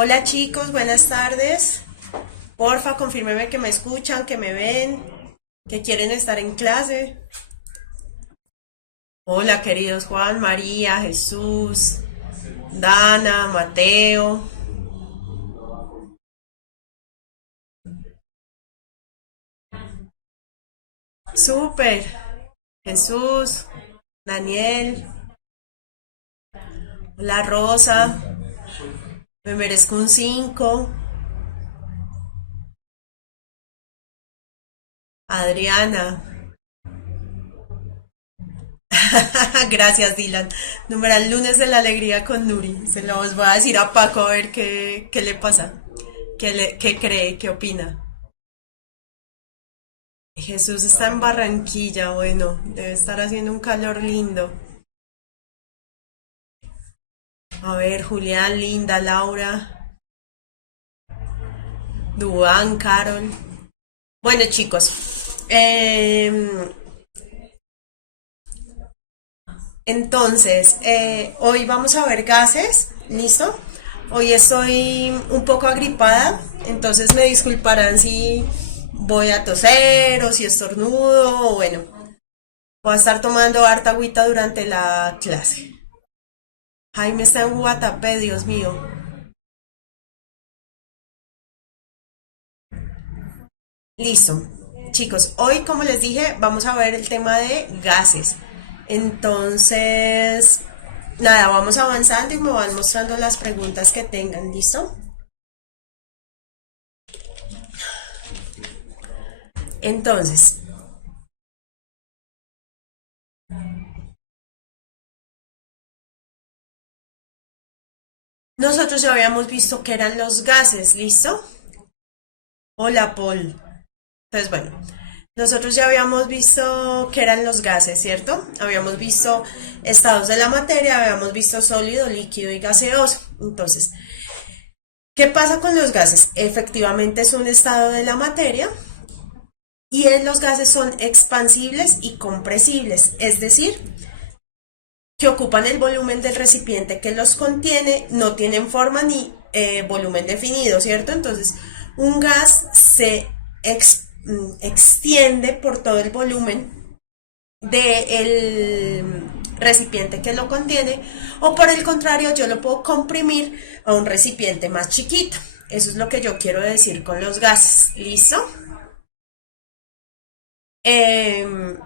Hola chicos, buenas tardes. Porfa, confírmeme que me escuchan, que me ven, que quieren estar en clase. Hola queridos Juan, María, Jesús, Dana, Mateo. Súper. Jesús, Daniel, la Rosa, me merezco un 5. Adriana. Gracias, Dylan. Numeral lunes de la alegría con Nuri. Se lo voy a decir a Paco a ver qué le pasa. ¿Qué cree? ¿Qué opina? Jesús está en Barranquilla, bueno, debe estar haciendo un calor lindo. A ver, Julián, Linda, Laura, Duan, Carol. Bueno, chicos, entonces, hoy vamos a ver gases, ¿listo? Hoy estoy un poco agripada, entonces me disculparán si voy a toser o si estornudo, o bueno, voy a estar tomando harta agüita durante la clase. Jaime está en Guatapé, Dios mío. Listo. Chicos, hoy como les dije, vamos a ver el tema de gases. Entonces, nada, vamos avanzando y me van mostrando las preguntas que tengan, ¿listo? Entonces, nosotros ya habíamos visto que eran los gases, ¿listo? Hola, Paul. Entonces, bueno, nosotros ya habíamos visto que eran los gases, ¿cierto? Habíamos visto estados de la materia, habíamos visto sólido, líquido y gaseoso. Entonces, ¿qué pasa con los gases? Efectivamente es un estado de la materia y los gases son expansibles y compresibles, es decir, que ocupan el volumen del recipiente que los contiene, no tienen forma ni volumen definido, ¿cierto? Entonces, un gas se extiende por todo el volumen del recipiente que lo contiene, o por el contrario, yo lo puedo comprimir a un recipiente más chiquito. Eso es lo que yo quiero decir con los gases. ¿Listo? Eh,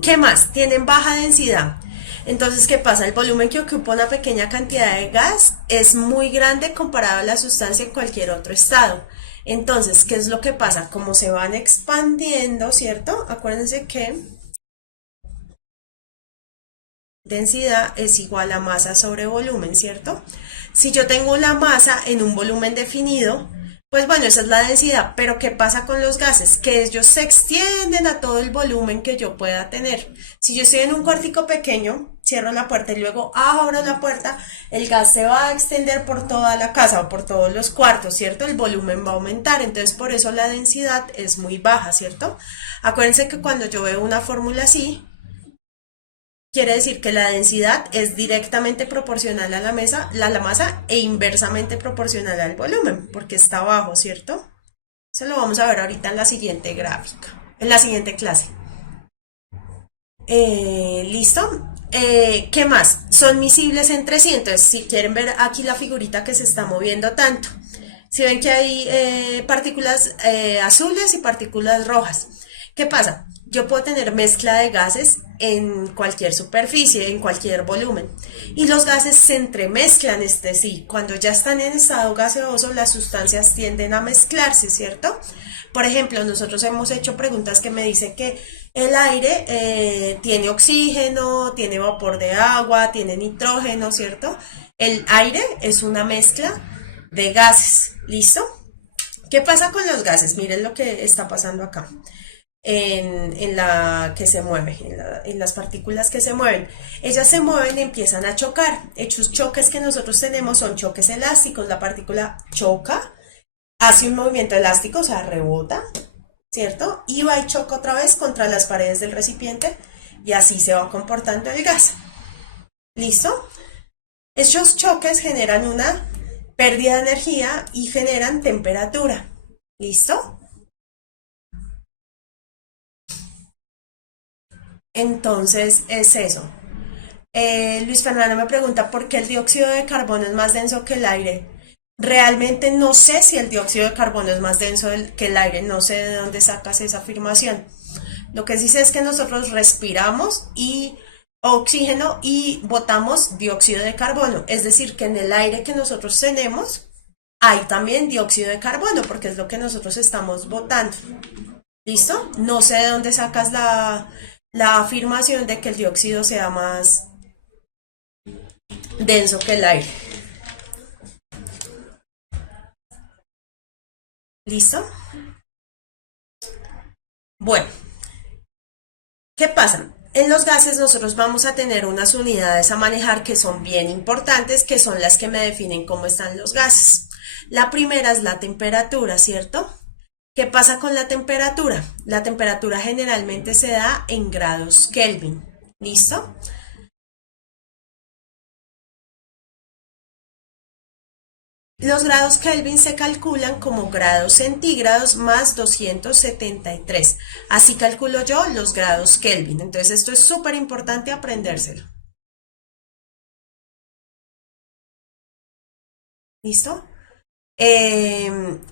¿Qué más? Tienen baja densidad. Entonces, ¿qué pasa? El volumen que ocupa una pequeña cantidad de gas es muy grande comparado a la sustancia en cualquier otro estado. Entonces, ¿qué es lo que pasa? Como se van expandiendo, ¿cierto? Acuérdense que densidad es igual a masa sobre volumen, ¿cierto? Si yo tengo la masa en un volumen definido, pues bueno, esa es la densidad, pero ¿qué pasa con los gases? Que ellos se extienden a todo el volumen que yo pueda tener. Si yo estoy en un cuartico pequeño, cierro la puerta y luego abro la puerta, el gas se va a extender por toda la casa o por todos los cuartos, ¿cierto? El volumen va a aumentar, entonces por eso la densidad es muy baja, ¿cierto? Acuérdense que cuando yo veo una fórmula así, quiere decir que la densidad es directamente proporcional a la masa e inversamente proporcional al volumen, porque está abajo, ¿cierto? Eso lo vamos a ver ahorita en la siguiente gráfica, en la siguiente clase. ¿Listo? ¿Qué más? Son miscibles entre sí, entonces si quieren ver aquí la figurita que se está moviendo tanto, si ven que hay partículas azules y partículas rojas. ¿Qué pasa? Yo puedo tener mezcla de gases en cualquier superficie, en cualquier volumen. Y los gases se entremezclan, es decir, cuando ya están en estado gaseoso, las sustancias tienden a mezclarse, ¿cierto? Por ejemplo, nosotros hemos hecho preguntas que me dicen que el aire tiene oxígeno, tiene vapor de agua, tiene nitrógeno, ¿cierto? El aire es una mezcla de gases, ¿listo? ¿Qué pasa con los gases? Miren lo que está pasando acá en la que se mueve, en las partículas que se mueven. Ellas se mueven y empiezan a chocar. Hechos choques que nosotros tenemos son choques elásticos. La partícula choca, hace un movimiento elástico, o sea, rebota, ¿cierto? Y va y choca otra vez contra las paredes del recipiente y así se va comportando el gas. ¿Listo? Estos choques generan una pérdida de energía y generan temperatura. ¿Listo? Entonces es eso. Luis Fernando me pregunta por qué el dióxido de carbono es más denso que el aire. Realmente no sé si el dióxido de carbono es más denso que el aire, no sé de dónde sacas esa afirmación. Lo que sí sé es que nosotros respiramos y oxígeno y botamos dióxido de carbono, es decir, que en el aire que nosotros tenemos hay también dióxido de carbono, porque es lo que nosotros estamos botando. ¿Listo? No sé de dónde sacas la afirmación de que el dióxido sea más denso que el aire. ¿Listo? Bueno, ¿qué pasa? En los gases nosotros vamos a tener unas unidades a manejar que son bien importantes, que son las que me definen cómo están los gases. La primera es la temperatura, ¿cierto? ¿Qué pasa con la temperatura? La temperatura generalmente se da en grados Kelvin. ¿Listo? Los grados Kelvin se calculan como grados centígrados más 273. Así calculo yo los grados Kelvin. Entonces esto es súper importante aprendérselo. ¿Listo?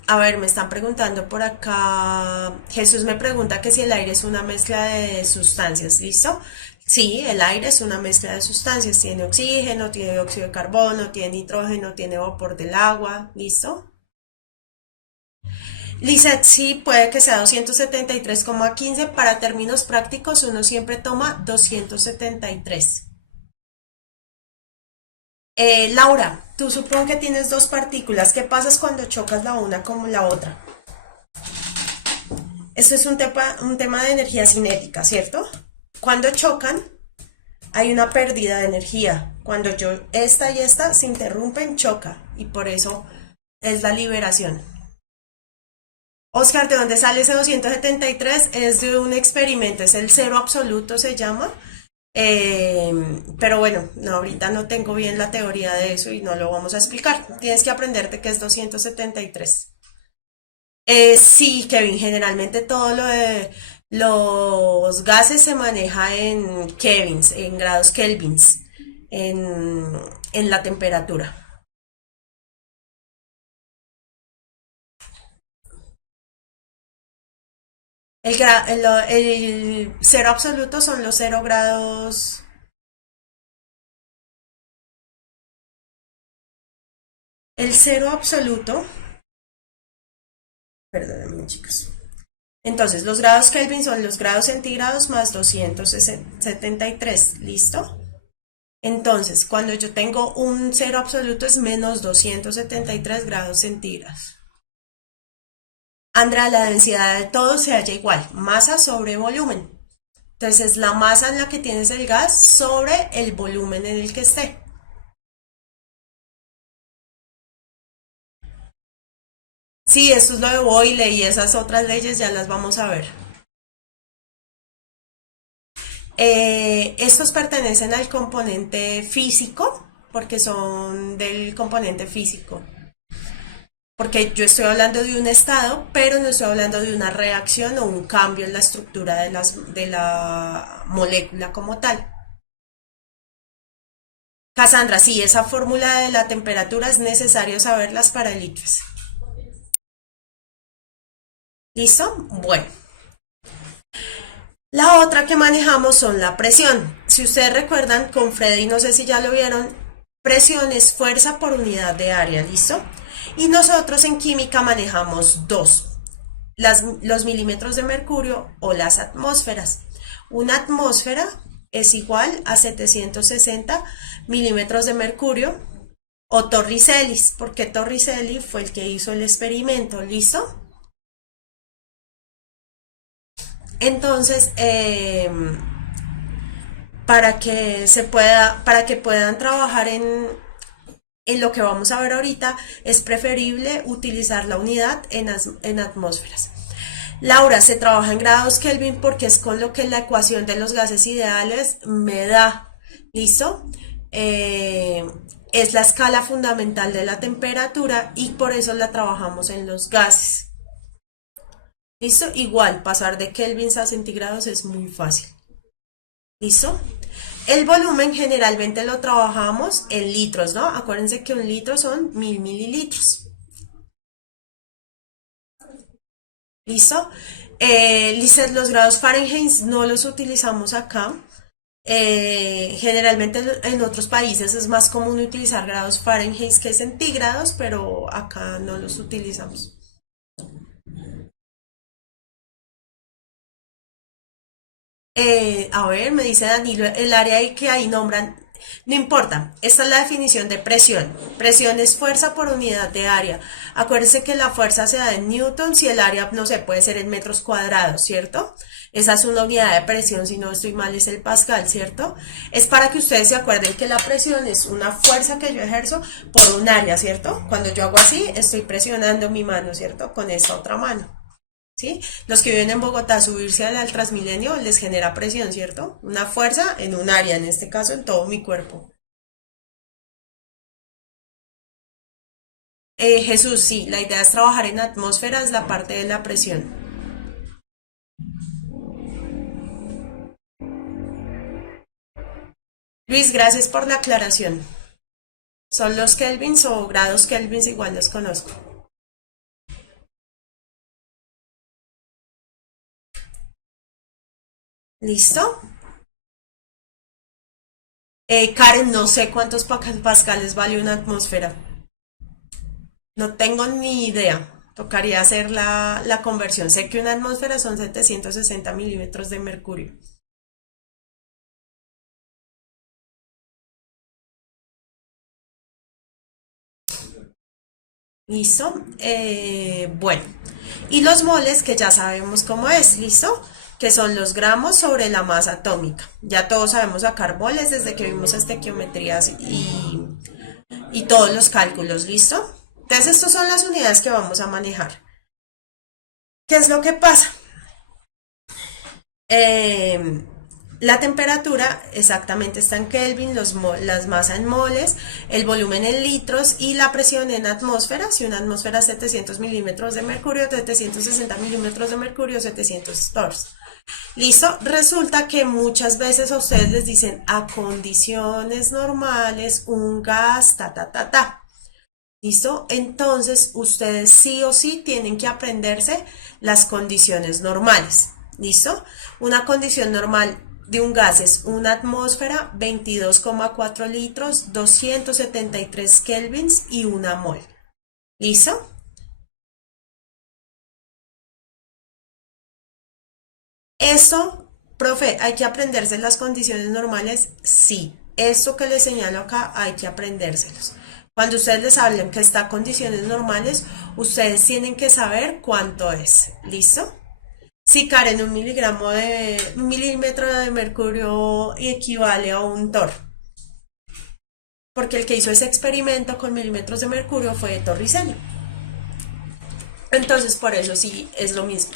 A ver, me están preguntando por acá. Jesús me pregunta que si el aire es una mezcla de sustancias, ¿listo? Sí, el aire es una mezcla de sustancias. Tiene oxígeno, tiene dióxido de carbono, tiene nitrógeno, tiene vapor del agua, ¿listo? Lizeth, sí, puede que sea 273,15. Para términos prácticos, uno siempre toma 273. Laura, tú supongo que tienes dos partículas. ¿Qué pasa cuando chocas la una con la otra? Esto es un tema de energía cinética, ¿cierto? Cuando chocan, hay una pérdida de energía. Cuando esta y esta se interrumpen, choca. Y por eso es la liberación. Oscar, ¿de dónde sale ese 273? Es de un experimento, es el cero absoluto, se llama. Pero bueno, no, ahorita no tengo bien la teoría de eso y no lo vamos a explicar. Tienes que aprenderte que es 273. Sí, Kevin, generalmente todo lo de los gases se maneja en kelvins, en grados kelvins, en la temperatura. El cero absoluto son los 0 grados. El cero absoluto, perdónenme chicos. Entonces, los grados Kelvin son los grados centígrados más 273, ¿listo? Entonces, cuando yo tengo un cero absoluto es menos 273 grados centígrados. Andrea, la densidad de todo se halla igual, masa sobre volumen. Entonces, la masa en la que tienes el gas sobre el volumen en el que esté. Sí, esto es lo de Boyle y esas otras leyes ya las vamos a ver. Estos pertenecen al componente físico, porque son del componente físico. Porque yo estoy hablando de un estado, pero no estoy hablando de una reacción o un cambio en la estructura de la molécula como tal. Cassandra, sí, esa fórmula de la temperatura es necesario saberlas para el ICFES. ¿Listo? Bueno. La otra que manejamos son la presión. Si ustedes recuerdan, con Freddy, no sé si ya lo vieron, presión es fuerza por unidad de área, ¿listo? Y nosotros en química manejamos dos, los milímetros de mercurio o las atmósferas. Una atmósfera es igual a 760 milímetros de mercurio o Torricelli, porque Torricelli fue el que hizo el experimento, ¿listo? Entonces, para que puedan trabajar en lo que vamos a ver ahorita, es preferible utilizar la unidad en atmósferas. Laura, se trabaja en grados Kelvin porque es con lo que la ecuación de los gases ideales me da. ¿Listo? es la escala fundamental de la temperatura y por eso la trabajamos en los gases. ¿Listo? Igual, pasar de kelvins a centígrados es muy fácil. ¿Listo? El volumen generalmente lo trabajamos en litros, ¿no? Acuérdense que un litro son 1000 mililitros. ¿Listo? Los grados Fahrenheit no los utilizamos acá. Generalmente en otros países es más común utilizar grados Fahrenheit que centígrados, pero acá no los utilizamos. A ver, me dice Danilo, el área que ahí nombran, no importa, esta es la definición de presión. Presión es fuerza por unidad de área. Acuérdense que la fuerza se da en newtons y el área, no sé, puede ser en metros cuadrados, ¿cierto? Esa es una unidad de presión, si no estoy mal, es el pascal, ¿cierto? Es para que ustedes se acuerden que la presión es una fuerza que yo ejerzo por un área, ¿cierto? Cuando yo hago así, estoy presionando mi mano, ¿cierto? Con esta otra mano. ¿Sí? Los que viven en Bogotá, subirse al Transmilenio les genera presión, ¿cierto? Una fuerza en un área, en este caso en todo mi cuerpo. Jesús, sí, la idea es trabajar en atmósferas, la parte de la presión. Luis, gracias por la aclaración. ¿Son los kelvins o grados kelvins? Igual los conozco. ¿Listo? Karen, no sé cuántos pascales vale una atmósfera. No tengo ni idea. Tocaría hacer la conversión. Sé que una atmósfera son 760 milímetros de mercurio. ¿Listo? Bueno, y los moles, que ya sabemos cómo es, ¿listo? Que son los gramos sobre la masa atómica. Ya todos sabemos sacar moles desde que vimos estequiometrías y todos los cálculos, ¿listo? Entonces, estas son las unidades que vamos a manejar. ¿Qué es lo que pasa? Eh, la temperatura exactamente está en Kelvin, las masas en moles, el volumen en litros y la presión en atmósferas. Si una atmósfera es 700 milímetros de mercurio, 760 milímetros de mercurio, 700 torrs. Listo, resulta que muchas veces a ustedes les dicen a condiciones normales un gas, ta, ta, ta, ta. ¿Listo? Entonces, ustedes sí o sí tienen que aprenderse las condiciones normales. ¿Listo? Una condición normal de un gas es una atmósfera, 22,4 litros, 273 kelvins y una mol. ¿Listo? Esto, profe, ¿hay que aprenderse las condiciones normales? Sí. Esto que les señalo acá hay que aprendérselos. Cuando ustedes les hablen que está a condiciones normales, ustedes tienen que saber cuánto es. ¿Listo? Si Karen, un milímetro de mercurio equivale a un torr, porque el que hizo ese experimento con milímetros de mercurio fue Torricelli. Entonces, por eso sí es lo mismo.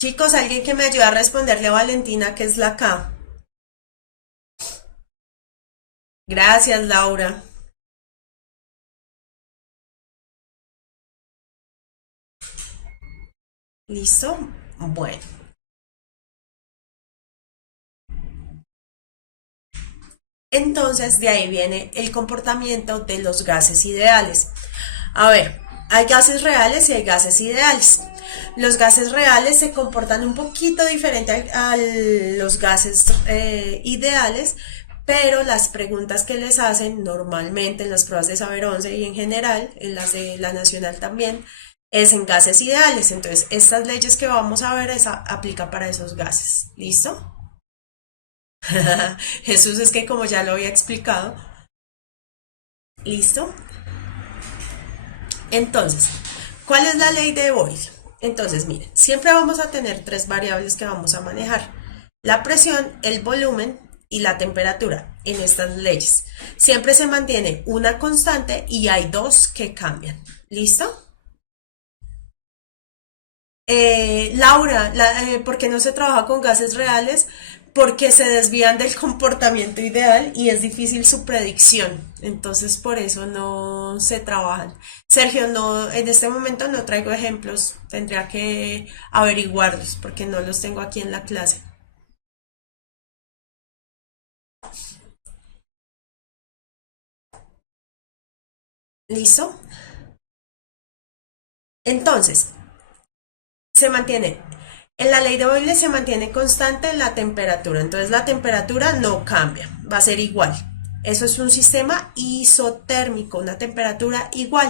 Chicos, alguien que me ayude a responderle a Valentina, que es la K. Gracias, Laura. ¿Listo? Bueno. Entonces, de ahí viene el comportamiento de los gases ideales. A ver, hay gases reales y hay gases ideales. Los gases reales se comportan un poquito diferente a los gases ideales, pero las preguntas que les hacen normalmente en las pruebas de Saber 11 y en general, en las de la nacional también, es en gases ideales. Entonces, estas leyes que vamos a ver aplica para esos gases. ¿Listo? Jesús, es que como ya lo había explicado, ¿listo? Entonces, ¿cuál es la ley de Boyle? Entonces, miren, siempre vamos a tener tres variables que vamos a manejar. La presión, el volumen y la temperatura en estas leyes. Siempre se mantiene una constante y hay dos que cambian. ¿Listo? Laura, ¿por qué no se trabaja con gases reales? Porque se desvían del comportamiento ideal y es difícil su predicción. Entonces, por eso no se trabajan. Sergio, no, en este momento no traigo ejemplos. Tendría que averiguarlos porque no los tengo aquí en la clase. ¿Listo? Entonces, se mantiene. En la ley de Boyle se mantiene constante la temperatura, entonces la temperatura no cambia, va a ser igual. Eso es un sistema isotérmico, una temperatura igual.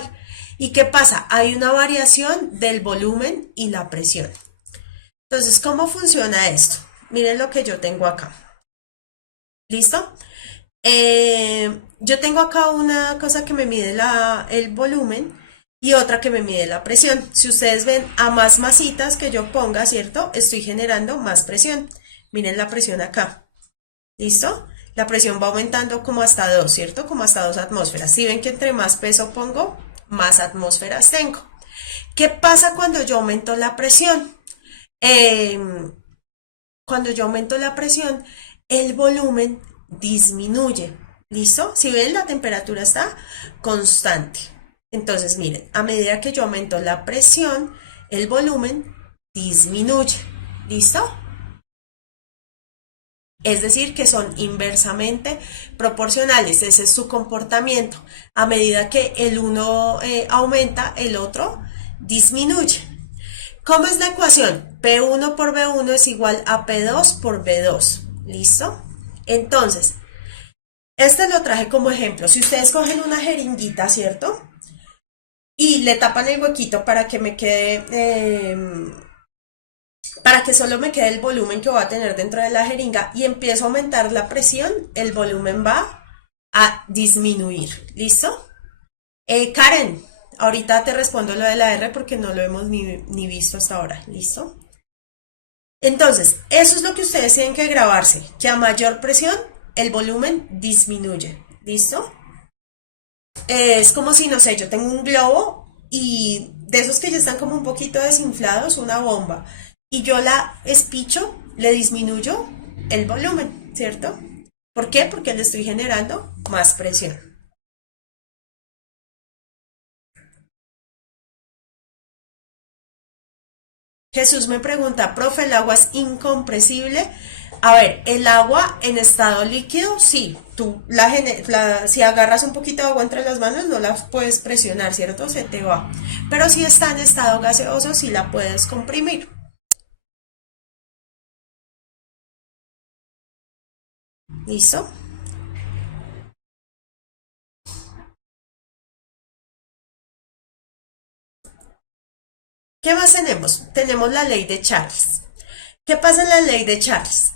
¿Y qué pasa? Hay una variación del volumen y la presión. Entonces, ¿cómo funciona esto? Miren lo que yo tengo acá. ¿Listo? Yo tengo acá una cosa que me mide el volumen y otra que me mide la presión. Si ustedes ven, a más masitas que yo ponga, ¿cierto? Estoy generando más presión. Miren la presión acá. ¿Listo? La presión va aumentando como hasta 2, ¿cierto? Como hasta 2 atmósferas. Si ven que entre más peso pongo, más atmósferas tengo. ¿Qué pasa cuando yo aumento la presión? Eh, Cuando yo aumento la presión, el volumen disminuye. ¿Listo? Si ven, la temperatura está constante. Entonces, miren, a medida que yo aumento la presión, el volumen disminuye. ¿Listo? Es decir, que son inversamente proporcionales. Ese es su comportamiento. A medida que el uno aumenta, el otro disminuye. ¿Cómo es la ecuación? P1 por B1 es igual a P2 por B2. ¿Listo? Entonces, este lo traje como ejemplo. Si ustedes cogen una jeringuita, ¿cierto? Y le tapan el huequito para que me quede, para que solo me quede el volumen que voy a tener dentro de la jeringa y empiezo a aumentar la presión, el volumen va a disminuir. ¿Listo? Karen, ahorita te respondo lo de la R porque no lo hemos ni visto hasta ahora. ¿Listo? Entonces, eso es lo que ustedes tienen que grabarse, que a mayor presión el volumen disminuye. ¿Listo? Es como si, no sé, yo tengo un globo y de esos que ya están como un poquito desinflados, una bomba, y yo la espicho, le disminuyo el volumen, ¿cierto? ¿Por qué? Porque le estoy generando más presión. Jesús me pregunta, profe, ¿el agua es incompresible? A ver, el agua en estado líquido, sí, tú si agarras un poquito de agua entre las manos no la puedes presionar, ¿cierto? Se te va. Pero si está en estado gaseoso, sí la puedes comprimir. ¿Listo? ¿Qué más tenemos? Tenemos la ley de Charles. ¿Qué pasa en la ley de Charles?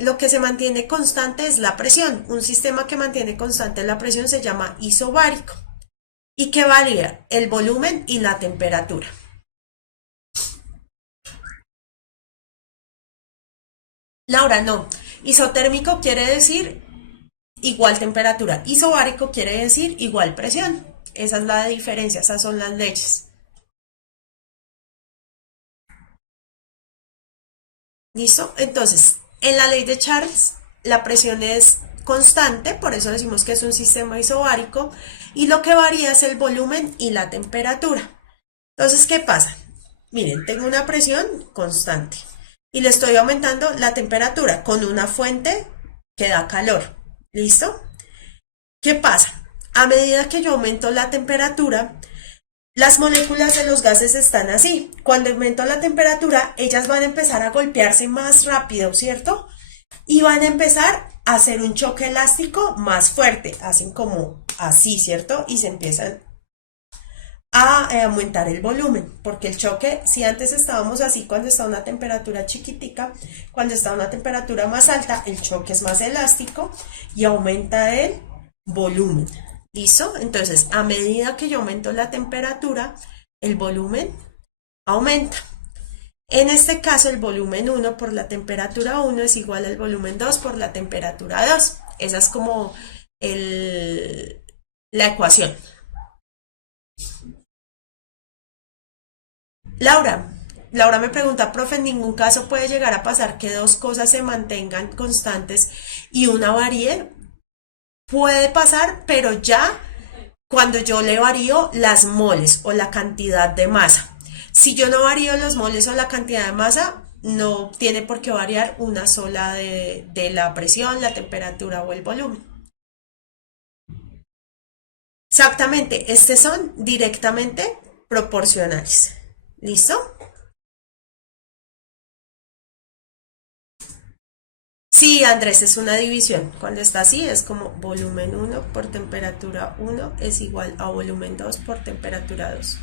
Lo que se mantiene constante es la presión. Un sistema que mantiene constante la presión se llama isobárico. ¿Y qué varía? El volumen y la temperatura. Laura, no. Isotérmico quiere decir igual temperatura. Isobárico quiere decir igual presión. Esa es la diferencia, esas son las leyes. ¿Listo? Entonces, en la ley de Charles, la presión es constante, por eso decimos que es un sistema isobárico, y lo que varía es el volumen y la temperatura. Entonces, ¿qué pasa? Miren, tengo una presión constante y le estoy aumentando la temperatura con una fuente que da calor. ¿Listo? ¿Qué pasa? A medida que yo aumento la temperatura, las moléculas de los gases están así. Cuando aumento la temperatura, ellas van a empezar a golpearse más rápido, ¿cierto? Y van a empezar a hacer un choque elástico más fuerte, hacen como así, ¿cierto? Y se empiezan a aumentar el volumen, porque el choque, si antes estábamos así cuando está a una temperatura chiquitica, cuando está a una temperatura más alta, el choque es más elástico y aumenta el volumen. ¿Listo? Entonces, a medida que yo aumento la temperatura, el volumen aumenta. En este caso, el volumen 1 por la temperatura 1 es igual al volumen 2 por la temperatura 2. Esa es como la ecuación. Laura, Laura me pregunta, profe, en ningún caso puede llegar a pasar que dos cosas se mantengan constantes y una varíe. Puede pasar, pero ya cuando yo le varío las moles o la cantidad de masa. Si yo no varío los moles o la cantidad de masa, no tiene por qué variar una sola de la presión, la temperatura o el volumen. Exactamente, estos son directamente proporcionales. ¿Listo? Sí, Andrés, es una división. Cuando está así es como volumen uno por temperatura uno es igual a volumen 2 por temperatura 2.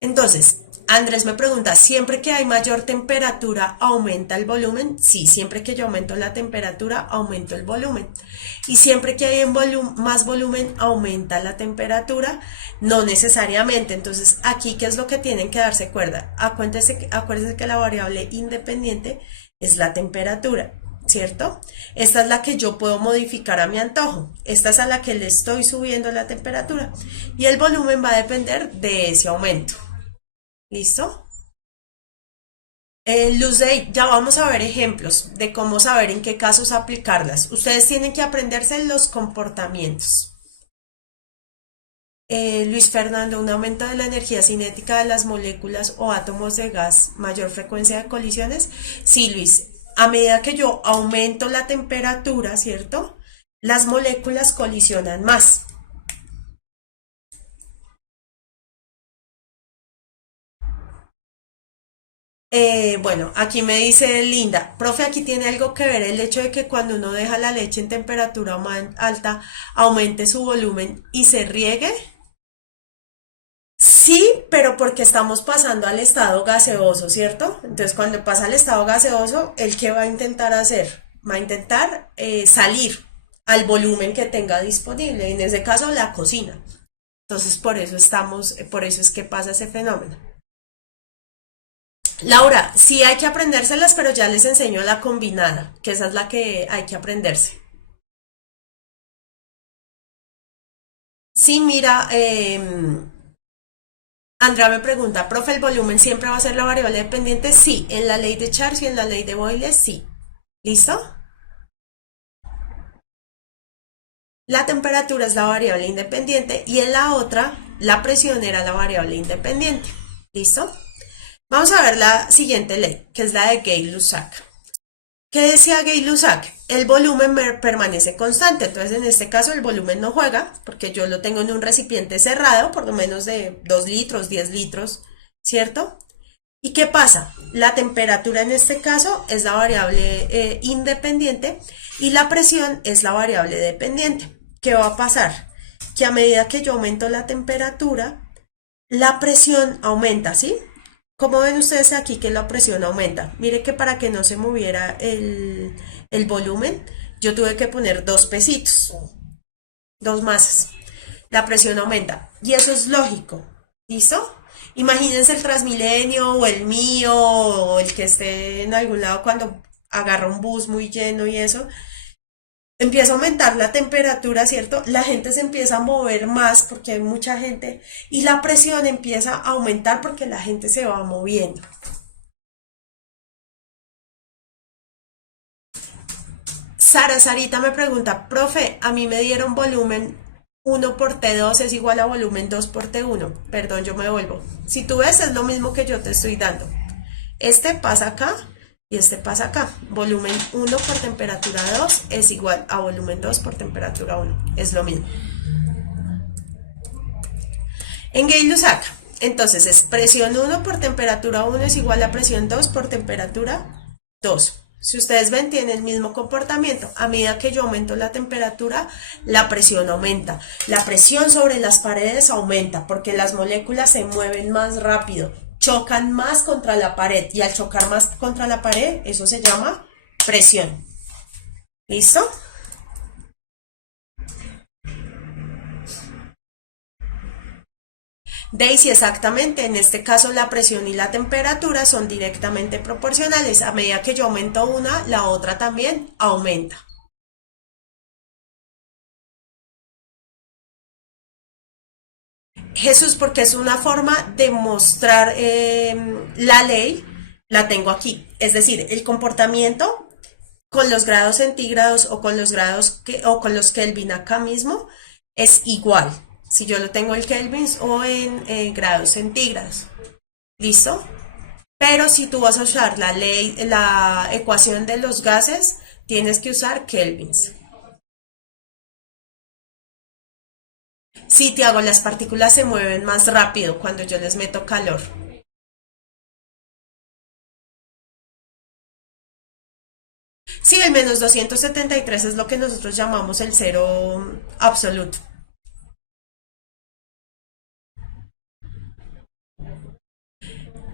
Entonces, Andrés me pregunta, ¿siempre que hay mayor temperatura aumenta el volumen? Sí, siempre que yo aumento la temperatura aumento el volumen. Y siempre que hay más volumen aumenta la temperatura, no necesariamente. Entonces, aquí, ¿qué es lo que tienen que darse cuenta? Acuérdense que la variable independiente es la temperatura. ¿Cierto? Esta es la que yo puedo modificar a mi antojo. Esta es a la que le estoy subiendo la temperatura. Y el volumen va a depender de ese aumento. ¿Listo? Luz Day, ya vamos a ver ejemplos de cómo saber en qué casos aplicarlas. Ustedes tienen que aprenderse los comportamientos. Luis Fernando, un aumento de la energía cinética de las moléculas o átomos de gas, mayor frecuencia de colisiones. Sí, Luis, a medida que yo aumento la temperatura, ¿cierto? Las moléculas colisionan más. Bueno, aquí me dice Linda, profe, aquí tiene algo que ver el hecho de que cuando uno deja la leche en temperatura alta, aumente su volumen y se riegue. Sí, pero porque estamos pasando al estado gaseoso, ¿cierto? Entonces, cuando pasa al estado gaseoso, ¿el qué va a intentar hacer? Va a intentar salir al volumen que tenga disponible, en ese caso la cocina. Entonces, por eso es que pasa ese fenómeno. Laura, sí hay que aprendérselas, pero ya les enseño la combinada, que esa es la que hay que aprenderse. Sí, mira, Andrea me pregunta, profe, ¿el volumen siempre va a ser la variable dependiente? Sí, en la ley de Charles y en la ley de Boyle, sí. ¿Listo? La temperatura es la variable independiente y en la otra, la presión era la variable independiente. ¿Listo? Vamos a ver la siguiente ley, que es la de Gay-Lussac. ¿Qué decía Gay-Lussac? El volumen permanece constante, entonces en este caso el volumen no juega, porque yo lo tengo en un recipiente cerrado, por lo menos de 2 litros, 10 litros, ¿cierto? ¿Y qué pasa? La temperatura en este caso es la variable independiente y la presión es la variable dependiente. ¿Qué va a pasar? Que a medida que yo aumento la temperatura, la presión aumenta, ¿sí? ¿Cómo ven ustedes aquí que la presión aumenta? Mire que para que no se moviera el volumen, yo tuve que poner dos pesitos, dos masas. La presión aumenta. Y eso es lógico. ¿Listo? Imagínense el Transmilenio o el mío o el que esté en algún lado cuando agarra un bus muy lleno y eso. Empieza a aumentar la temperatura, ¿cierto? La gente se empieza a mover más porque hay mucha gente y la presión empieza a aumentar porque la gente se va moviendo. Sarita me pregunta, profe, a mí me dieron volumen uno por T2 es igual a volumen 2 por T1. Perdón, yo me devuelvo. Si tú ves, es lo mismo que yo te estoy dando. Este pasa acá y este pasa acá. Volumen uno por temperatura 2 es igual a volumen 2 por temperatura 1. Es lo mismo. En Gay-Lussac, entonces es presión uno por temperatura 1 es igual a presión 2 por temperatura 2. Si ustedes ven, tiene el mismo comportamiento. A medida que yo aumento la temperatura, la presión aumenta. La presión sobre las paredes aumenta porque las moléculas se mueven más rápido, chocan más contra la pared y al chocar más contra la pared, eso se llama presión. ¿Listo? Daisy, exactamente. En este caso, la presión y la temperatura son directamente proporcionales. A medida que yo aumento una, la otra también aumenta. Jesús, porque es una forma de mostrar la ley, la tengo aquí. Es decir, el comportamiento con los grados centígrados o con los grados o con los Kelvin acá mismo es igual. Si yo lo tengo en kelvins o en grados centígrados. ¿Listo? Pero si tú vas a usar la ley, la ecuación de los gases, tienes que usar kelvins. Sí, te hago, las partículas se mueven más rápido cuando yo les meto calor. Sí, el menos 273 es lo que nosotros llamamos el cero absoluto.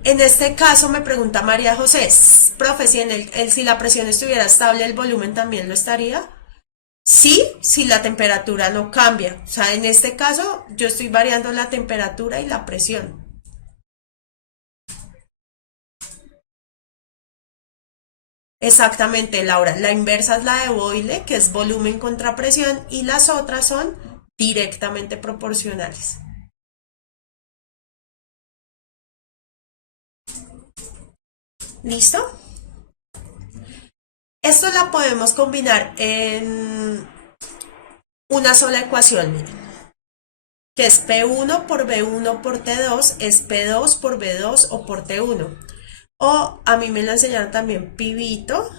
En este caso me pregunta María José, profe, si, si la presión estuviera estable, ¿el volumen también lo estaría? Sí, si la temperatura no cambia. O sea, en este caso yo estoy variando la temperatura y la presión. Exactamente, Laura. La inversa es la de Boyle, que es volumen contra presión, y las otras son directamente proporcionales. ¿Listo? Esto la podemos combinar en una sola ecuación, miren, que es P1 por B1 por T2 es P2 por B2 o por T1. O a mí me lo enseñaron también pibito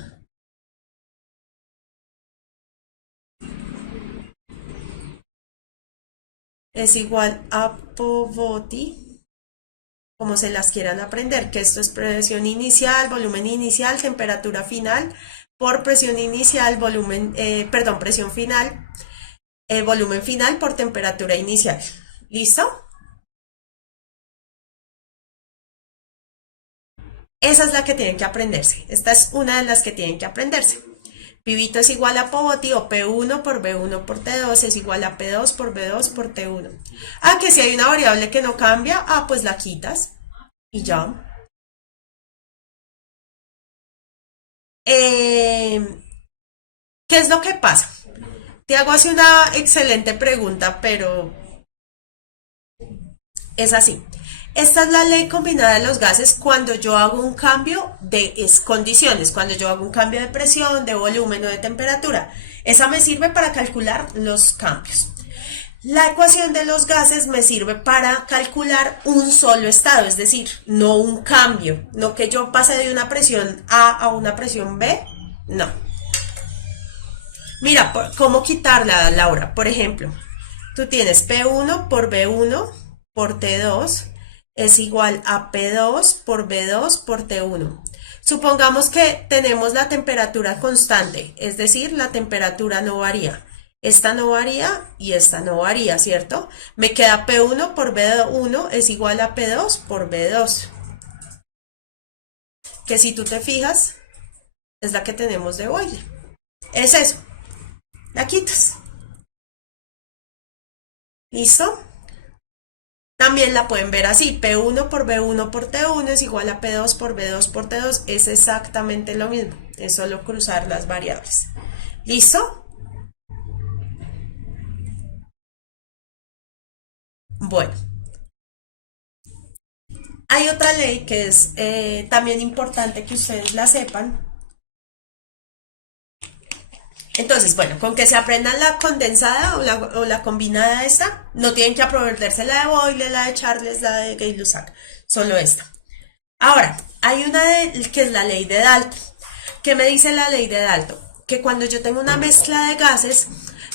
es igual a Povoti, como se las quieran aprender, que esto es presión inicial, volumen inicial, temperatura final, por presión inicial, volumen, perdón, presión final, volumen final por temperatura inicial. ¿Listo? Esa es la que tienen que aprenderse. Esta es una de las que tienen que aprenderse. Pibito es igual a Povoti o P1 por B1 por T2 es igual a P2 por B2 por T1. Ah, que si hay una variable que no cambia, ah, pues la quitas y ya. Eh, ¿Qué es lo que pasa? Te hago así una excelente pregunta, pero es así. Esta es la ley combinada de los gases cuando yo hago un cambio de condiciones, cuando yo hago un cambio de presión, de volumen o de temperatura. Esa me sirve para calcular los cambios. La ecuación de los gases me sirve para calcular un solo estado, es decir, no un cambio, no que yo pase de una presión A una presión B, no. Mira, ¿cómo quitarla, Laura? Por ejemplo, tú tienes P1 por B1 por T2 es igual a P2 por B2 por T1. Supongamos que tenemos la temperatura constante, es decir, la temperatura no varía. Esta no varía y esta no varía, ¿cierto? Me queda P1 por B1 es igual a P2 por B2. Que si tú te fijas, es la que tenemos de Boyle. Es eso. La quitas. ¿Listo? También la pueden ver así, P1 por B1 por T1 es igual a P2 por B2 por T2, es exactamente lo mismo, es solo cruzar las variables. ¿Listo? Bueno, hay otra ley que es también importante que ustedes la sepan. Entonces, bueno, con que se aprendan la condensada o la combinada esta, no tienen que aprenderse la de Boyle, la de Charles, la de Gay-Lussac, solo esta. Ahora, hay una que es la ley de Dalton. ¿Qué me dice la ley de Dalton? Que cuando yo tengo una mezcla de gases,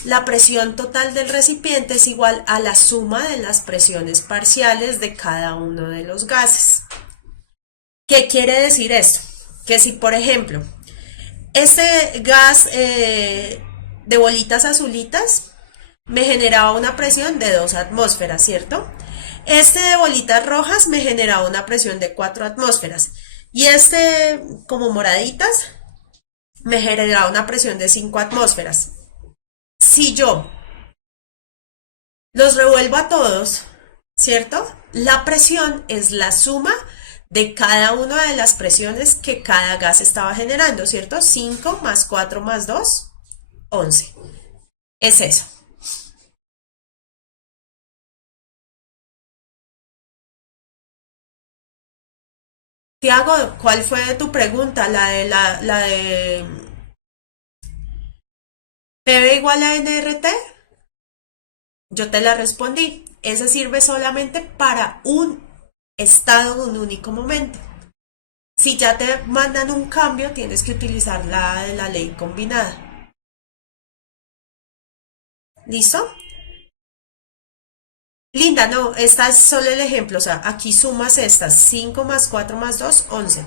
la presión total del recipiente es igual a la suma de las presiones parciales de cada uno de los gases. ¿Qué quiere decir esto? Que si, por ejemplo, este gas de bolitas azulitas me generaba una presión de 2 atmósferas, ¿cierto? Este de bolitas rojas me generaba una presión de 4 atmósferas. Y este, como moraditas, me generaba una presión de 5 atmósferas. Si yo los revuelvo a todos, ¿cierto? La presión es la suma de cada una de las presiones que cada gas estaba generando, ¿cierto? 5 más 4 más 2, 11. Es eso. Tiago, ¿cuál fue tu pregunta? La de PV igual a NRT. Yo te la respondí. Esa sirve solamente para un estado, un único momento. Si ya te mandan un cambio, tienes que utilizar la de la ley combinada. ¿Listo? Linda, no, esta es solo el ejemplo. O sea, aquí sumas estas. 5 más 4 más 2, 11.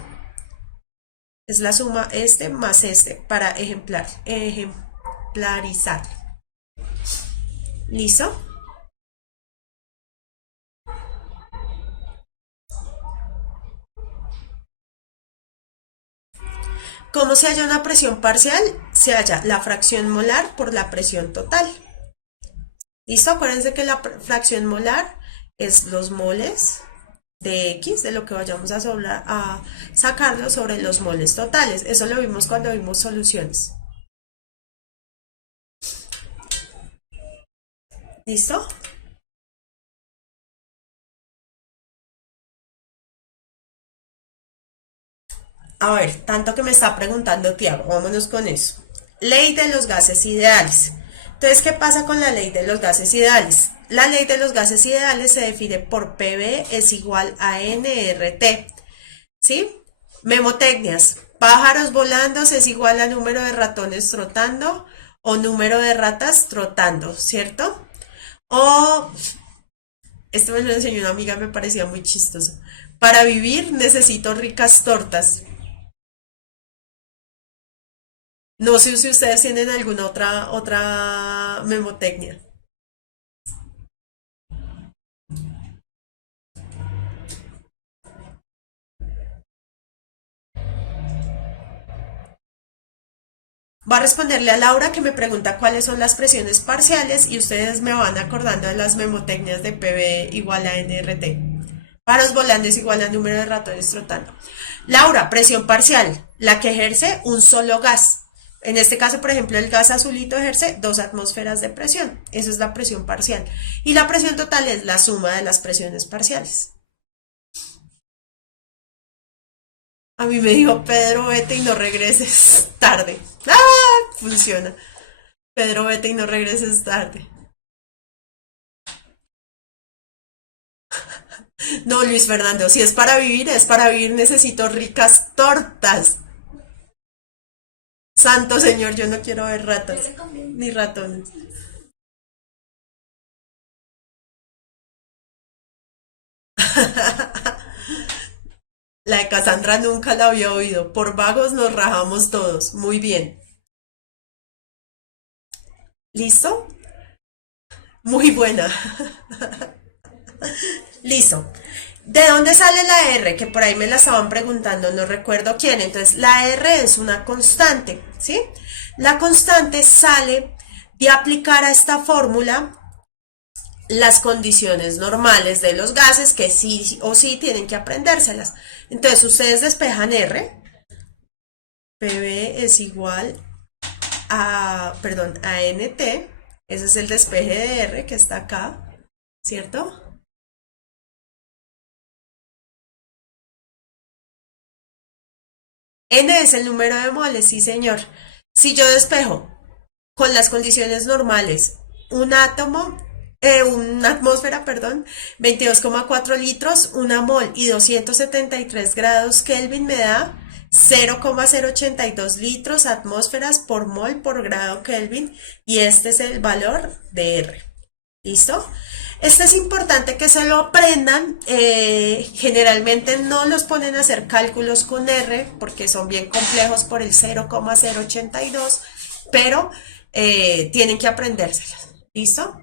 Es la suma este más este para ejemplarizar. ¿Listo? ¿Cómo se halla una presión parcial? Se halla la fracción molar por la presión total. ¿Listo? Acuérdense que la fracción molar es los moles de X, de lo que vayamos a sacarlo sobre los moles totales. Eso lo vimos cuando vimos soluciones. ¿Listo? A ver, tanto que me está preguntando Tiago, vámonos con eso. Ley de los gases ideales. Entonces, ¿qué pasa con la ley de los gases ideales? La ley de los gases ideales se define por PV es igual a nRT. ¿Sí? Memotecnias. Pájaros volando es igual a número de ratones trotando o número de ratas trotando, ¿cierto? O, esto me lo enseñó una amiga, me parecía muy chistoso. Para vivir necesito ricas tortas. No sé si ustedes tienen alguna otra memotecnia. Va a responderle a Laura que me pregunta cuáles son las presiones parciales y ustedes me van acordando de las memotecnias de PV igual a NRT. Paros volantes igual a número de ratones trotando. Laura, presión parcial, la que ejerce un solo gas. En este caso, por ejemplo, el gas azulito ejerce 2 atmósferas de presión. Esa es la presión parcial. Y la presión total es la suma de las presiones parciales. A mí me dijo Pedro, vete y no regreses tarde. ¡Ah! Funciona. Pedro, vete y no regreses tarde. No, Luis Fernando, si es para vivir, es para vivir, necesito ricas tortas. Santo Señor, yo no quiero ver ratas, ni ratones. La de Cassandra nunca la había oído. Por vagos nos rajamos todos. Muy bien. ¿Listo? Muy buena. Listo. ¿De dónde sale la R? Que por ahí me la estaban preguntando, no recuerdo quién. Entonces, la R es una constante, ¿sí? La constante sale de aplicar a esta fórmula las condiciones normales de los gases que sí o sí tienen que aprendérselas. Entonces, ustedes despejan R. PV es igual a, perdón, a NT. Ese es el despeje de R que está acá, ¿cierto? N es el número de moles, sí señor. Si yo despejo con las condiciones normales un átomo, una atmósfera, perdón, 22,4 litros, una mol y 273 grados Kelvin me da 0,082 litros atmósferas por mol por grado Kelvin y este es el valor de R. ¿Listo? Este es importante que se lo aprendan. Generalmente no los ponen a hacer cálculos con R porque son bien complejos por el 0,082, pero tienen que aprendérselas. ¿Listo?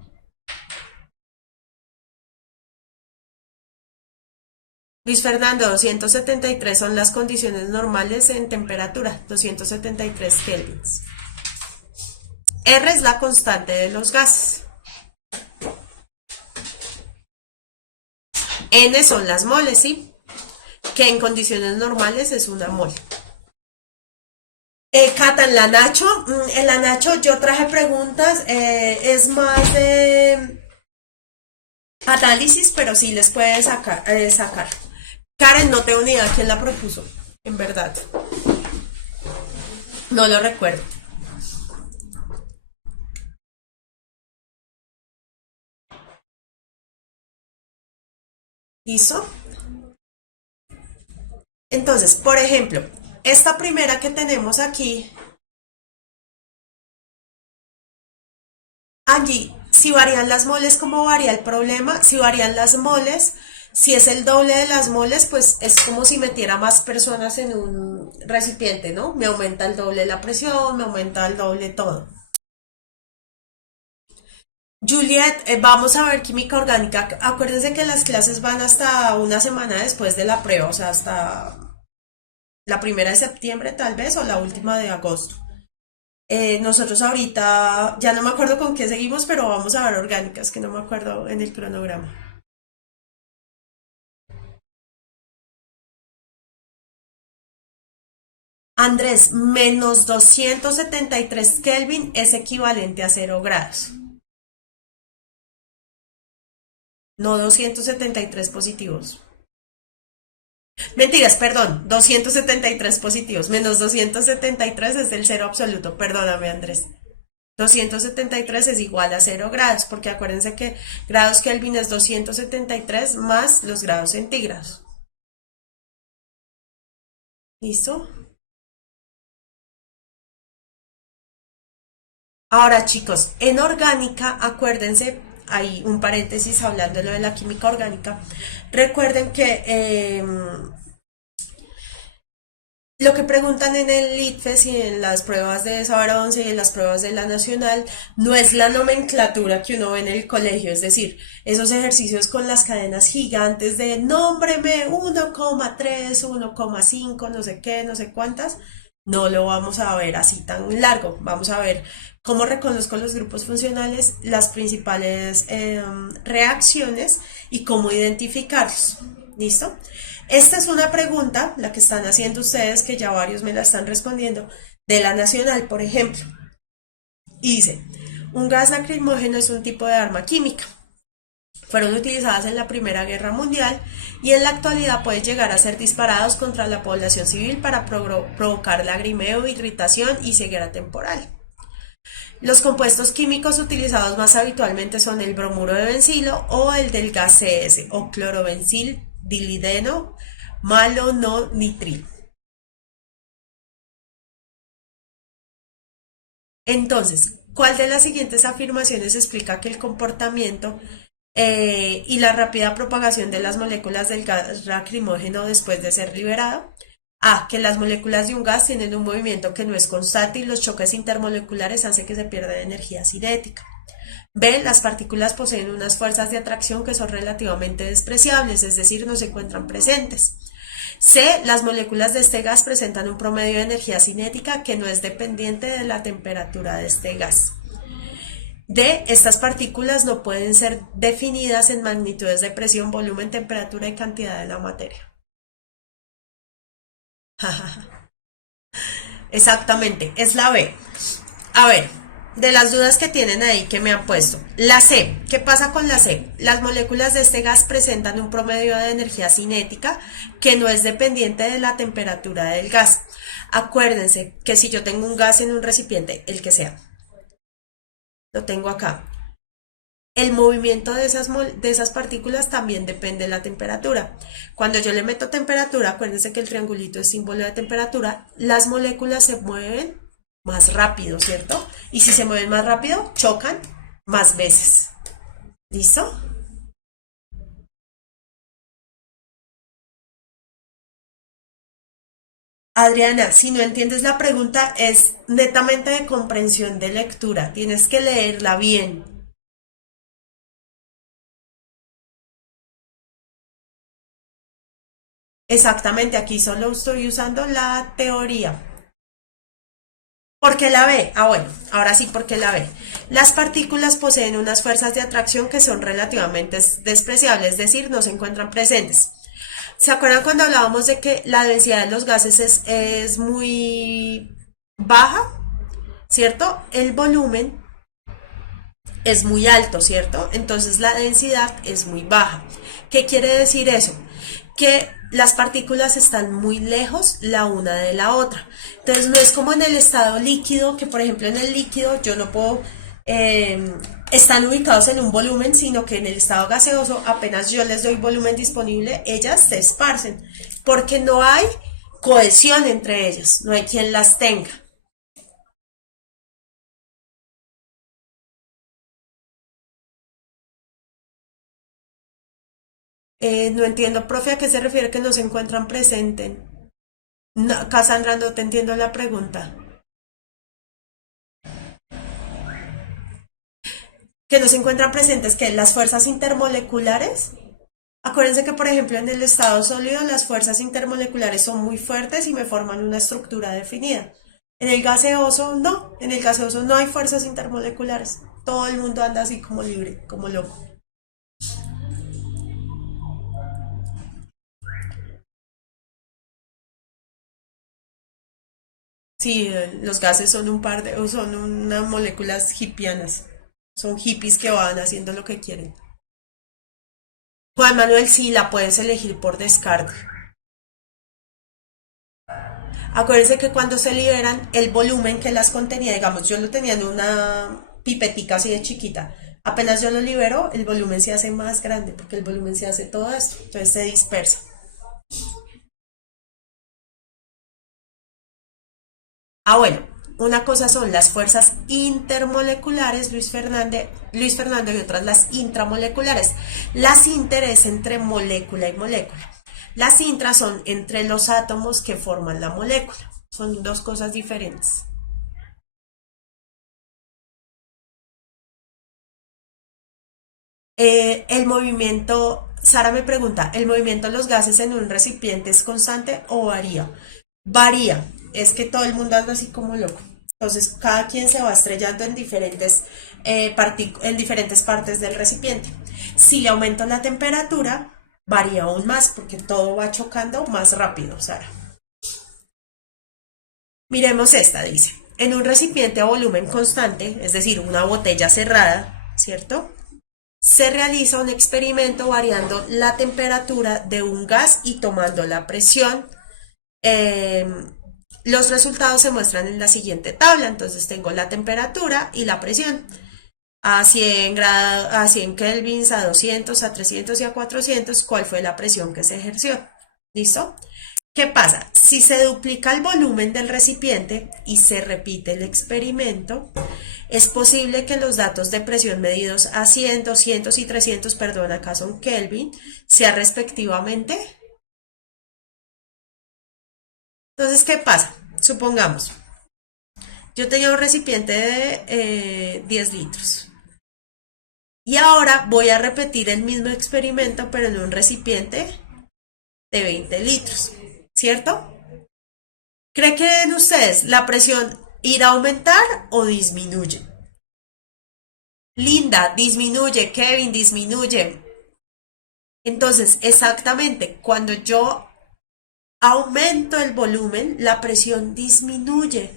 Luis Fernando, 273 son las condiciones normales en temperatura, 273 kelvins. R es la constante de los gases. N son las moles, ¿sí? Que en condiciones normales es una mol. Cata, en la Nacho yo traje preguntas, es más de análisis, pero sí les puede sacar. Karen, no tengo ni idea quién la propuso, en verdad. No lo recuerdo. ¿Listo? Entonces, por ejemplo, esta primera que tenemos aquí, allí, si varían las moles, ¿cómo varía el problema? Si varían las moles, si es el doble de las moles, pues es como si metiera más personas en un recipiente, ¿no? Me aumenta el doble la presión, me aumenta el doble todo. Juliet, vamos a ver química orgánica. Acuérdense que las clases van hasta una semana después de la prueba, o sea, hasta la primera de septiembre tal vez o la última de agosto. Nosotros ahorita, ya no me acuerdo con qué seguimos, pero vamos a ver orgánicas, que no me acuerdo en el cronograma. Andrés, menos 273 Kelvin es equivalente a 0 grados. No 273 positivos. Mentiras, perdón, 273 positivos, menos 273 es del cero absoluto, perdóname Andrés. 273 es igual a 0 grados, porque acuérdense que grados Kelvin es 273 más los grados centígrados. ¿Listo? Ahora chicos, en orgánica, acuérdense, hay un paréntesis hablando de lo de la química orgánica, recuerden que lo que preguntan en el ITFES y en las pruebas de Saber 11 y en las pruebas de la Nacional no es la nomenclatura que uno ve en el colegio, es decir, esos ejercicios con las cadenas gigantes de nómbreme 1,3, 1,5, no sé qué, no sé cuántas, no lo vamos a ver así tan largo. Vamos a ver cómo reconozco los grupos funcionales, las principales reacciones y cómo identificarlos. ¿Listo? Esta es una pregunta, la que están haciendo ustedes, que ya varios me la están respondiendo, de la Nacional, por ejemplo. Y dice, un gas lacrimógeno es un tipo de arma química. Fueron utilizadas en la Primera Guerra Mundial y en la actualidad pueden llegar a ser disparados contra la población civil para provocar lagrimeo, irritación y ceguera temporal. Los compuestos químicos utilizados más habitualmente son el bromuro de bencilo o el del gas CS o clorobencil dilideno malononitril. Entonces, ¿cuál de las siguientes afirmaciones explica que el comportamiento y la rápida propagación de las moléculas del gas lacrimógeno después de ser liberado? A. Que las moléculas de un gas tienen un movimiento que no es constante y los choques intermoleculares hacen que se pierda energía cinética. B. Las partículas poseen unas fuerzas de atracción que son relativamente despreciables, es decir, no se encuentran presentes. C. Las moléculas de este gas presentan un promedio de energía cinética que no es dependiente de la temperatura de este gas. D. Estas partículas no pueden ser definidas en magnitudes de presión, volumen, temperatura y cantidad de la materia. Exactamente, es la B. A ver, de las dudas que tienen ahí que me han puesto. La C, ¿qué pasa con la C? Las moléculas de este gas presentan un promedio de energía cinética que no es dependiente de la temperatura del gas. Acuérdense que si yo tengo un gas en un recipiente, el que sea, lo tengo acá. El movimiento de esas partículas también depende de la temperatura. Cuando yo le meto temperatura, acuérdense que el triangulito es símbolo de temperatura, las moléculas se mueven más rápido, ¿cierto? Y si se mueven más rápido, chocan más veces. ¿Listo? Adriana, si no entiendes la pregunta, es netamente de comprensión de lectura. Tienes que leerla bien. Exactamente, aquí solo estoy usando la teoría. ¿Por qué la B? Ah, bueno, ahora sí, ¿por qué la B? Las partículas poseen unas fuerzas de atracción que son relativamente despreciables, es decir, no se encuentran presentes. ¿Se acuerdan cuando hablábamos de que la densidad de los gases es muy baja? ¿Cierto? El volumen es muy alto, ¿cierto? Entonces la densidad es muy baja. ¿Qué quiere decir eso? que las partículas están muy lejos la una de la otra. Entonces no es como en el estado líquido, que por ejemplo en el líquido yo no puedo, están ubicados en un volumen, sino que en el estado gaseoso apenas yo les doy volumen disponible, ellas se esparcen, porque no hay cohesión entre ellas, no hay quien las tenga. No entiendo, profe, ¿a qué se refiere que no se encuentran presentes? No, Cassandra, no te entiendo la pregunta. Que no se encuentran presentes que las fuerzas intermoleculares. Acuérdense que, por ejemplo, en el estado sólido las fuerzas intermoleculares son muy fuertes y me forman una estructura definida. En el gaseoso no, en el gaseoso no hay fuerzas intermoleculares. Todo el mundo anda así como libre, como loco. Sí, los gases son un par de, son unas moléculas hippianas. Son hippies que van haciendo lo que quieren. Juan Manuel, sí, la puedes elegir por descarte. Acuérdense que cuando se liberan, el volumen que las contenía, digamos, yo lo tenía en una pipetica así de chiquita. Apenas yo lo libero, el volumen se hace más grande, porque el volumen se hace todo esto, entonces se dispersa. Ah, bueno, una cosa son las fuerzas intermoleculares, Luis Fernando, y otras las intramoleculares. Las inter es entre molécula y molécula. Las intras son entre los átomos que forman la molécula. Son dos cosas diferentes. El movimiento, Sara me pregunta, ¿el movimiento de los gases en un recipiente es constante o varía? Varía, es que todo el mundo anda así como loco. Entonces, cada quien se va estrellando en en diferentes partes del recipiente. Si le aumento la temperatura, varía aún más porque todo va chocando más rápido, Sara. Miremos esta, dice. En un recipiente a volumen constante, es decir, una botella cerrada, ¿cierto? Se realiza un experimento variando la temperatura de un gas y tomando la presión. Eh, los resultados se muestran en la siguiente tabla. Entonces tengo la temperatura y la presión. A 100 grados, a 100 kelvins, a 200, a 300 y a 400, ¿cuál fue la presión que se ejerció? ¿Listo? ¿Qué pasa? Si se duplica el volumen del recipiente y se repite el experimento, es posible que los datos de presión medidos a 100, 200 y 300, perdón, acá son Kelvin, sea respectivamente. Entonces, ¿qué pasa? Supongamos, yo tenía un recipiente de 10 litros y ahora voy a repetir el mismo experimento, pero en un recipiente de 20 litros, ¿cierto? ¿Creen ustedes la presión irá a aumentar o disminuye? Linda, disminuye, Kevin, disminuye. Entonces, exactamente, cuando yo aumento el volumen, la presión disminuye.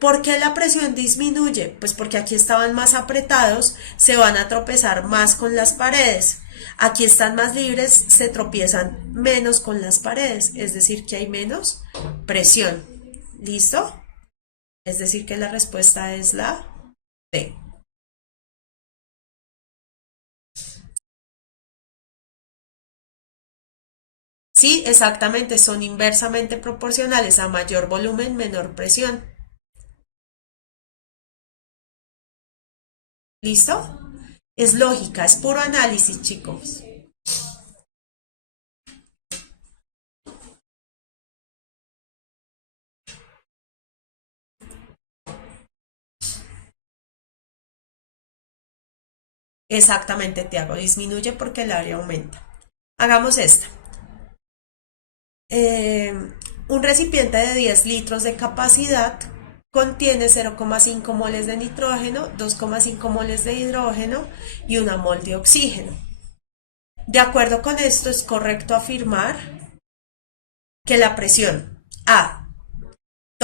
¿Por qué la presión disminuye? Pues porque aquí estaban más apretados, se van a tropezar más con las paredes. Aquí están más libres, se tropiezan menos con las paredes, es decir, que hay menos presión. ¿Listo? Es decir, que la respuesta es la B. Sí, exactamente, son inversamente proporcionales a mayor volumen, menor presión. ¿Listo? Es lógica, es puro análisis, chicos. Exactamente, Tiago, disminuye porque el área aumenta. Hagamos esta. Eh, un recipiente de 10 litros de capacidad contiene 0,5 moles de nitrógeno, 2,5 moles de hidrógeno y 1 mol de oxígeno. De acuerdo con esto, es correcto afirmar que la presión A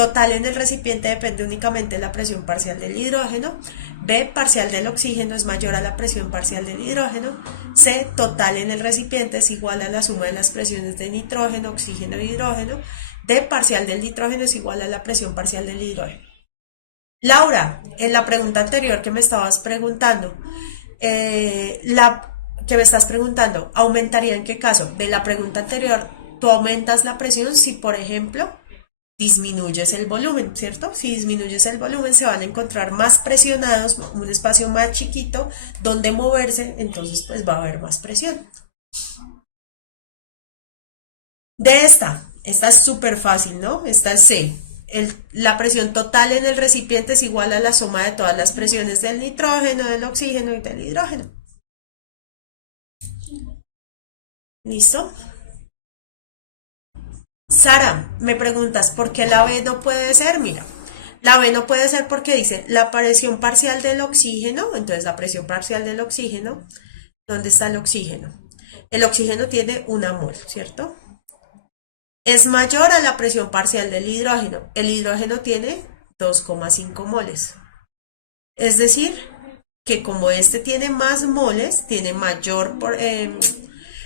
total en el recipiente depende únicamente de la presión parcial del hidrógeno. B, parcial del oxígeno es mayor a la presión parcial del hidrógeno. C, total en el recipiente es igual a la suma de las presiones de nitrógeno, oxígeno e hidrógeno. D, parcial del nitrógeno es igual a la presión parcial del hidrógeno. Laura, en la pregunta anterior que me estabas preguntando, ¿aumentaría en qué caso? De la pregunta anterior, tú aumentas la presión si, por ejemplo, disminuyes el volumen, ¿cierto? Si disminuyes el volumen se van a encontrar más presionados, un espacio más chiquito donde moverse, entonces pues va a haber más presión. De esta es súper fácil, ¿no? Esta es C. La presión total en el recipiente es igual a la suma de todas las presiones del nitrógeno, del oxígeno y del hidrógeno. ¿Listo? Sara, me preguntas, ¿por qué la B no puede ser? Mira, la B no puede ser porque dice la presión parcial del oxígeno, entonces la presión parcial del oxígeno, ¿dónde está el oxígeno? El oxígeno tiene 1 mol, ¿cierto? Es mayor a la presión parcial del hidrógeno. El hidrógeno tiene 2,5 moles. Es decir, que como este tiene más moles, tiene mayor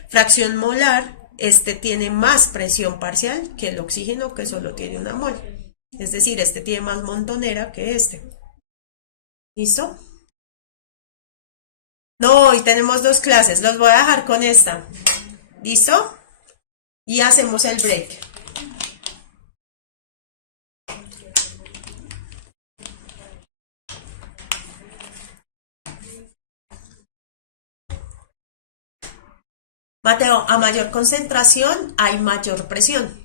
fracción molar, este tiene más presión parcial que el oxígeno que solo tiene 1 mol. Es decir, este tiene más montonera que este. ¿Listo? No, hoy tenemos 2 clases, los voy a dejar con esta. ¿Listo? Y hacemos el break. Mateo, a mayor concentración hay mayor presión.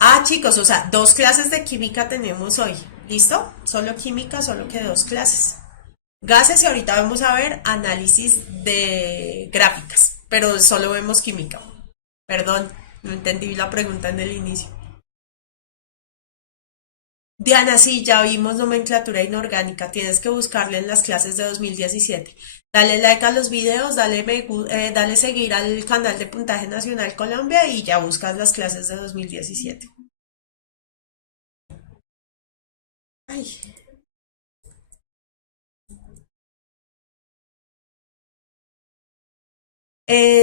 Ah, chicos, o sea, 2 clases de química tenemos hoy. ¿Listo? Solo química, solo que 2 clases. Gases y ahorita vamos a ver análisis de gráficas, pero solo vemos química. Perdón, no entendí la pregunta en el inicio. Diana, sí, ya vimos nomenclatura inorgánica. Tienes que buscarle en las clases de 2017. Dale like a los videos, dale seguir al canal de Puntaje Nacional Colombia y ya buscas las clases de 2017. Ay.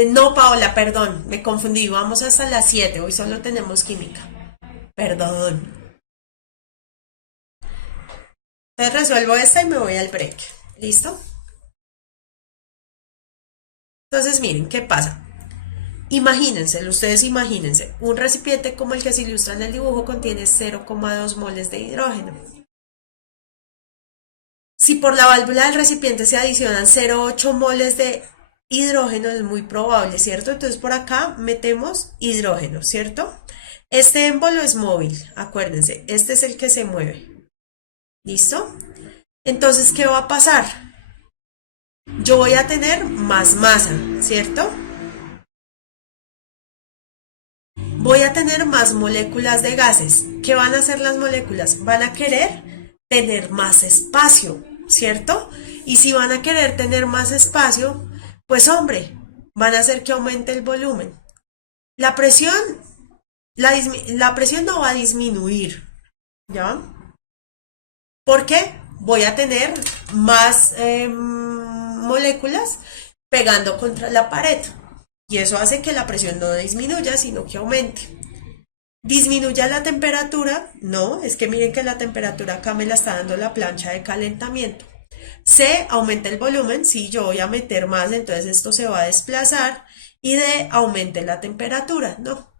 No, Paola, perdón, me confundí. Vamos hasta las 7. Hoy solo tenemos química. Perdón. Entonces resuelvo esta y me voy al break. ¿Listo? Entonces miren, ¿qué pasa? Imagínense, ustedes imagínense, un recipiente como el que se ilustra en el dibujo contiene 0,2 moles de hidrógeno. Si por la válvula del recipiente se adicionan 0,8 moles de hidrógeno, es muy probable, ¿cierto? Entonces por acá metemos hidrógeno, ¿cierto? Este émbolo es móvil, acuérdense, este es el que se mueve. ¿Listo? Entonces, ¿qué va a pasar? Yo voy a tener más masa, ¿cierto? Voy a tener más moléculas de gases. ¿Qué van a hacer las moléculas? Van a querer tener más espacio, ¿cierto? Y si van a querer tener más espacio, pues hombre, van a hacer que aumente el volumen. La presión, la presión no va a disminuir, ¿ya? ¿Por qué? Voy a tener más moléculas pegando contra la pared. Y eso hace que la presión no disminuya, sino que aumente. ¿Disminuya la temperatura? No, es que miren que la temperatura acá me la está dando la plancha de calentamiento. C, aumenta el volumen, sí, yo voy a meter más, entonces esto se va a desplazar. Y D, aumente la temperatura, no.